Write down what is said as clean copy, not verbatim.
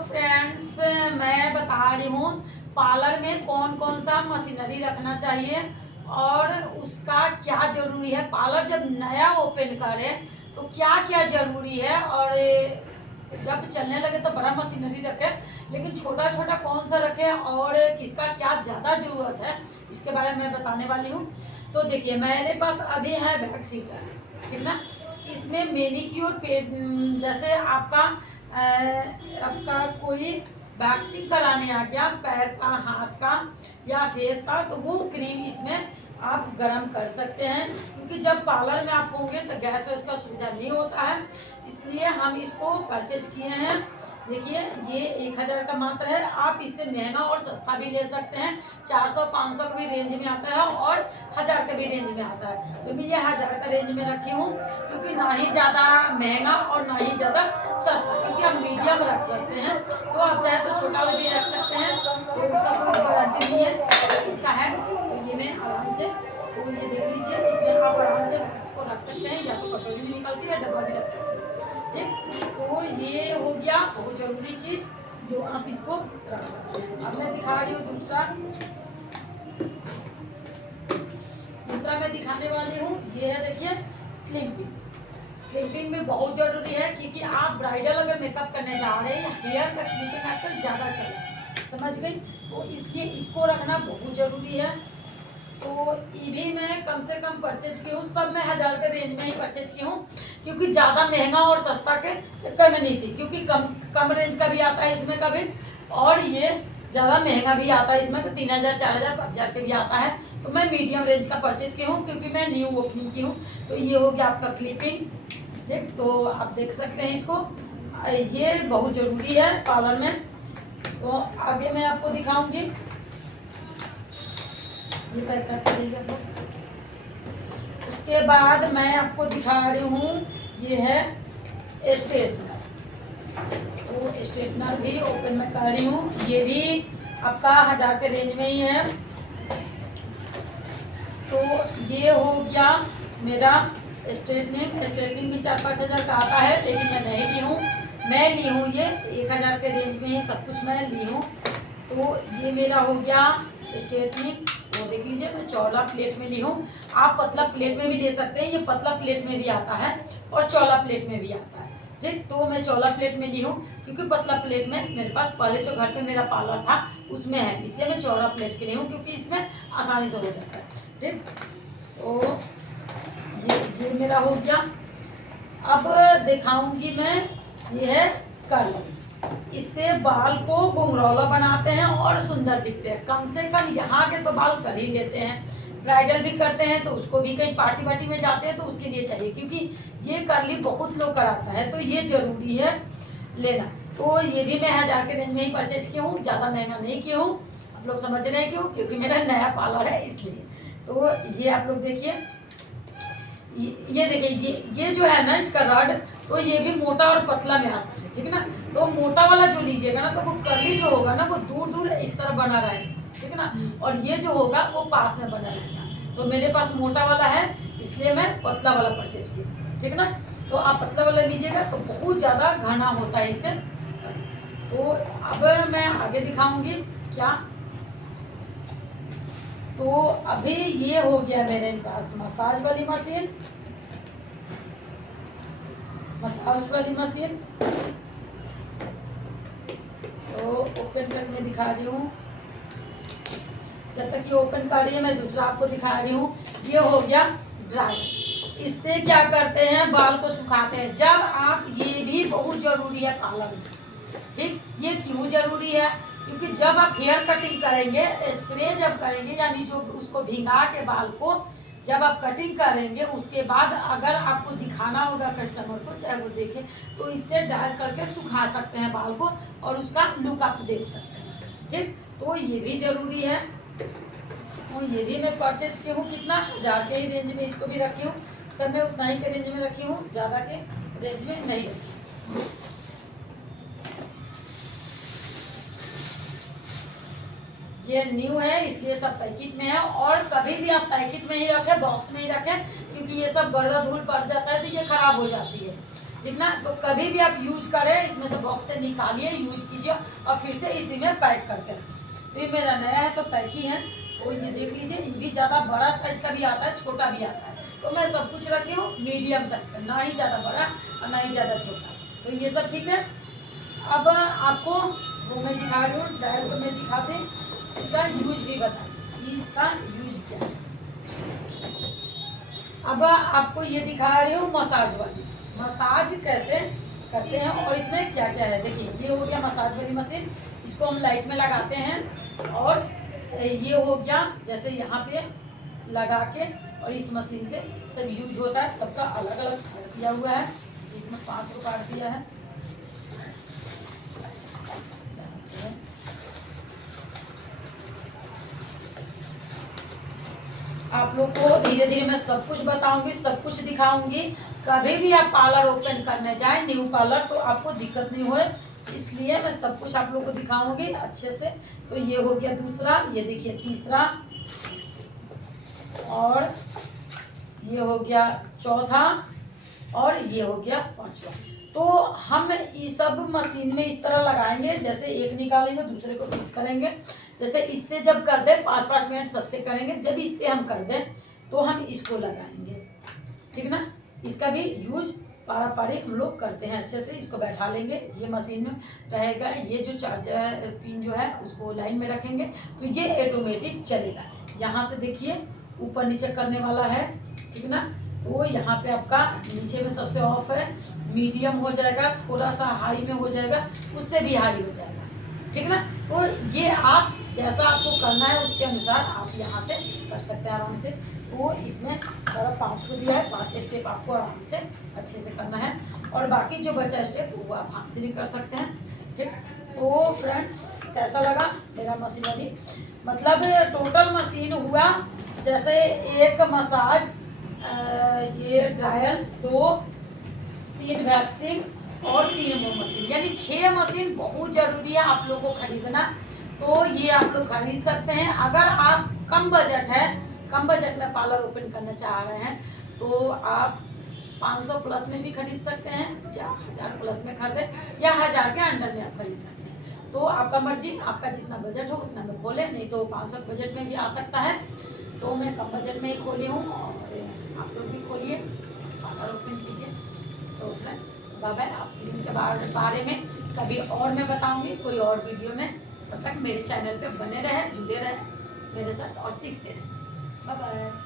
Friends, मैं बता रही हूँ पार्लर में कौन कौन सा मशीनरी रखना चाहिए और उसका क्या ज़रूरी है। पार्लर जब नया ओपन करें तो क्या क्या ज़रूरी है, और जब चलने लगे तो बड़ा मशीनरी रखें, लेकिन छोटा छोटा कौन सा रखें और किसका क्या ज़्यादा ज़रूरत है, इसके बारे में मैं बताने वाली हूँ। तो देखिए, मेरे पास अभी है बैक सीटर, ठीक ना। इसमें मैनीक्योर पे जैसे आपका कोई वैक्सिंग कराने आ गया पैर का, हाथ का या फेस का, तो वो क्रीम इसमें आप गरम कर सकते हैं, क्योंकि जब पार्लर में आप होंगे तो गैस वैस का सुविधा नहीं होता है, इसलिए हम इसको परचेज किए हैं। देखिए, ये 1000 का मात्र है। आप इससे महंगा और सस्ता भी ले सकते हैं, 400-500 का भी रेंज में आता है और 1000 का भी रेंज में आता है। तो मैं ये 1000 का रेंज में रखी हूँ, क्योंकि ना ही ज़्यादा महंगा और ना ही ज़्यादा सस्ता, क्योंकि आप मीडियम रख सकते हैं। तो आप चाहे तो छोटा वाला भी रख सकते हैं, तो उसका कोई गारंटी नहीं है इसका है। तो ये मैं आराम से, तो ये देख लीजिए, इसमें आप आराम से वैक्स को रख सकते हैं, या तो कटोरी में निकाल के या डब्बा भी रख सकते हैं। ठीक, तो ये हो गया बहुत जरूरी चीज जो आप इसको रख सकते हैं। अब मैं दिखा रही हूँ दूसरा मैं दिखाने वाली हूँ। ये है, देखिए, क्लिपिंग। क्लिपिंग भी बहुत जरूरी है, क्योंकि आप ब्राइडल अगर मेकअप करने जा रहे हैं, हेयर का क्लिपिंग आजकल ज्यादा चल रहा है, समझ गई, तो इसलिए इसको रखना बहुत जरूरी है। तो ये भी मैं कम से कम परचेज की हूँ, सब मैं 1000 के रेंज में ही परचेज की हूँ, क्योंकि ज़्यादा महंगा और सस्ता के चक्कर में नहीं थी, क्योंकि कम रेंज का भी आता है इसमें कभी, और ये ज़्यादा महंगा भी आता है इसमें, तो 3000, 4000, 5000 के भी आता है। तो मैं मीडियम रेंज का परचेज की हूँ, क्योंकि मैं न्यू ओपनिंग की हूँ। तो ये हो गया आपका क्लिपिंग, ठीक, तो आप देख सकते हैं इसको, ये बहुत ज़रूरी है पार्लर में। तो आगे मैं आपको दिखाऊंगी, ये पैक करते जाइए आप लोग। उसके बाद मैं आपको दिखा रही हूँ, ये है स्ट्रेटनर। तो स्ट्रेटनर भी ओपन में कर रही हूँ, ये भी आपका 1000 के रेंज में ही है। तो ये हो गया मेरा स्ट्रेटनिंग भी 4-5 हज़ार का आता है, लेकिन मैं नहीं ली हूँ, मैं ली हूँ ये 1000 के रेंज में ही सब कुछ मैं ली हूँ। तो ये मेरा हो गया स्ट्रेटनिंग, वो देख लीजिए, मैं चौड़ा प्लेट में ली हूँ। आप पतला प्लेट में भी ले सकते हैं, ये पतला प्लेट में भी आता है और चौड़ा प्लेट में भी आता है, ठीक। तो मैं चौड़ा प्लेट में ली हूँ, क्योंकि पतला प्लेट में मेरे पास पहले जो घर पे मेरा पार्लर था उसमें है, इसलिए मैं चौड़ा प्लेट के ली हूँ, क्योंकि इसमें आसानी से हो जाता है, ठीक। तो ये मेरा हो गया। अब दिखाऊंगी मैं, ये है कर्ल। इससे बाल को घुंघरौला बनाते हैं और सुंदर दिखते हैं। कम से कम यहाँ के तो बाल कर ही लेते हैं, ब्राइडल भी करते हैं, तो उसको भी कहीं पार्टी वार्टी में जाते हैं तो उसके लिए चाहिए, क्योंकि ये कर्ली बहुत लोग कराता है, तो ये जरूरी है लेना। तो ये भी मैं 1000 के रेंज में ही परचेज की हूँ, ज़्यादा महंगा नहीं की हूँ। आप लोग समझ रहे हैं क्यों? क्योंकि मेरा नया पार्लर है इसलिए। तो ये आप लोग देखिए, ये देखिए, ये जो है ना इसका रड, तो ये भी मोटा और पतला में आता है, ठीक है ना। तो मोटा वाला जो लीजिएगा ना, तो वो कर्ली जो होगा ना वो दूर दूर इस तरह बना रहेगा, ठीक है ना, और ये जो होगा वो पास में बना रहेगा। तो मेरे पास मोटा वाला है, इसलिए मैं पतला वाला परचेज की, ठीक है ना। तो आप पतला वाला लीजिएगा तो बहुत ज़्यादा घना होता है इससे। तो अब मैं आगे दिखाऊंगी क्या। तो अभी ये हो गया मेरे पास मसाज वाली मशीन, तो ओपन करके मैं दिखा रही हूँ। जब तक ये ओपन कर रही है मैं दूसरा आपको दिखा रही हूँ। ये हो गया ड्राई। इससे क्या करते हैं, बाल को सुखाते हैं। जब आप, ये भी बहुत जरूरी है पार्लर में, ठीक। ये क्यों जरूरी है? क्योंकि जब आप हेयर कटिंग करेंगे, स्प्रे जब करेंगे, यानी जो उसको भिंगा के बाल को जब आप कटिंग करेंगे, उसके बाद अगर आपको दिखाना होगा कस्टमर को, चाहे वो देखे, तो इससे डाल करके सुखा सकते हैं बाल को और उसका लुक आप देख सकते हैं, ठीक। तो ये भी जरूरी है। तो ये भी मैं परचेज की हूँ, कितना 1000 के ही रेंज में इसको भी रखी हूँ। सब मैं उतना ही के रेंज में रखी हूँ, ज़्यादा के रेंज में नहीं रखी। ये न्यू है इसलिए सब पैकेट में है, और कभी भी आप पैकेट में ही रखें, बॉक्स में ही रखें, क्योंकि ये सब गर्दा धूल पड़ जाता है तो ये खराब हो जाती है। ठीक ना। तो कभी भी आप यूज करें, इसमें से बॉक्स से निकालिए, यूज कीजिए और फिर से इसी में पैक करके रखें। तो ये मेरा नया है तो पैक ही है। तो ये देख लीजिए, ये भी ज़्यादा बड़ा साइज का भी आता है, छोटा भी आता है। तो मैं सब कुछ रखी हूँ मीडियम साइज का, ना ही ज़्यादा बड़ा और ना ही ज़्यादा छोटा। तो ये सब ठीक है। अब आपको वो मैं दिखा रही हूँ, डायल तो मैं दिखा दें, इसका यूज भी बता कि इसका यूज क्या है। अब आपको ये दिखा रही हूँ मसाज वाली, मसाज कैसे करते हैं और इसमें क्या क्या है। देखिए, ये हो गया मसाज वाली मशीन, इसको हम लाइट में लगाते हैं। और ये हो गया जैसे यहाँ पे लगा के, और इस मशीन से सब यूज होता है। सबका अलग अलग किया हुआ है, इसमें 5 को काट दिया है। आप लोग को धीरे धीरे मैं सब कुछ बताऊंगी, सब कुछ दिखाऊंगी। कभी भी आप पार्लर ओपन करने जाए, न्यू पार्लर, तो आपको दिक्कत नहीं होए, इसलिए मैं सब कुछ आप लोग को दिखाऊंगी अच्छे से। तो ये हो गया दूसरा, ये देखिए तीसरा, और ये हो गया चौथा, और ये हो गया पांचवा। तो हम ये सब मशीन में इस तरह लगाएंगे, जैसे एक निकालेंगे दूसरे को फिट करेंगे। जैसे इससे जब कर दें 5-5 मिनट सबसे करेंगे, जब इससे हम कर दें तो हम इसको लगाएंगे, ठीक ना। इसका भी यूज पारंपरिक हम लोग करते हैं अच्छे से। इसको बैठा लेंगे, ये मशीन में रहेगा, ये जो चार्जर पिन जो है उसको लाइन में रखेंगे तो ये ऑटोमेटिक चलेगा। यहाँ से देखिए ऊपर नीचे करने वाला है, ठीक ना। तो यहाँ पे आपका नीचे में सबसे ऑफ है, मीडियम हो जाएगा, थोड़ा सा हाई में हो जाएगा, उससे भी हाई हो जाएगा, ठीक ना। तो ये आप जैसा आपको करना है उसके अनुसार आप यहाँ से कर सकते हैं आराम से। तो इसमें सारा 5 को दिया है, 5 स्टेप आपको आराम से अच्छे से करना है, और बाकी जो बचा स्टेप वो आप हाथ से भी कर सकते हैं, ठीक। तो फ्रेंड्स, कैसा लगा मेरा मशीन वाली, मतलब टोटल मशीन हुआ जैसे एक मसाज, ये ड्रायल, 2-3 वैक्सिंग और 3 वो मशीन, यानी 6 मशीन बहुत ज़रूरी है आप लोगों को खरीदना। तो ये आप लोग खरीद सकते हैं। अगर आप कम बजट है, कम बजट में पार्लर ओपन करना चाह रहे हैं, तो आप 500 प्लस में भी खरीद सकते हैं, या 1000 प्लस में खरीदें, या 1000 के अंडर में आप खरीद सकते हैं। तो आपका मर्जी, आपका जितना बजट हो उतना में खोलें, नहीं तो 500 बजट में भी आ सकता है। तो मैं कम बजट में ही खोली हूँ, और आप लोग भी खोलिए, पार्लर ओपन कीजिए। तो फ्रेंड्स, बाय बाय। आप क्रीम के बारे में कभी और मैं बताऊंगी कोई और वीडियो में। तब तक मेरे चैनल पे बने रहें, जुड़े रहें मेरे साथ और सीखते रहें। Bye bye.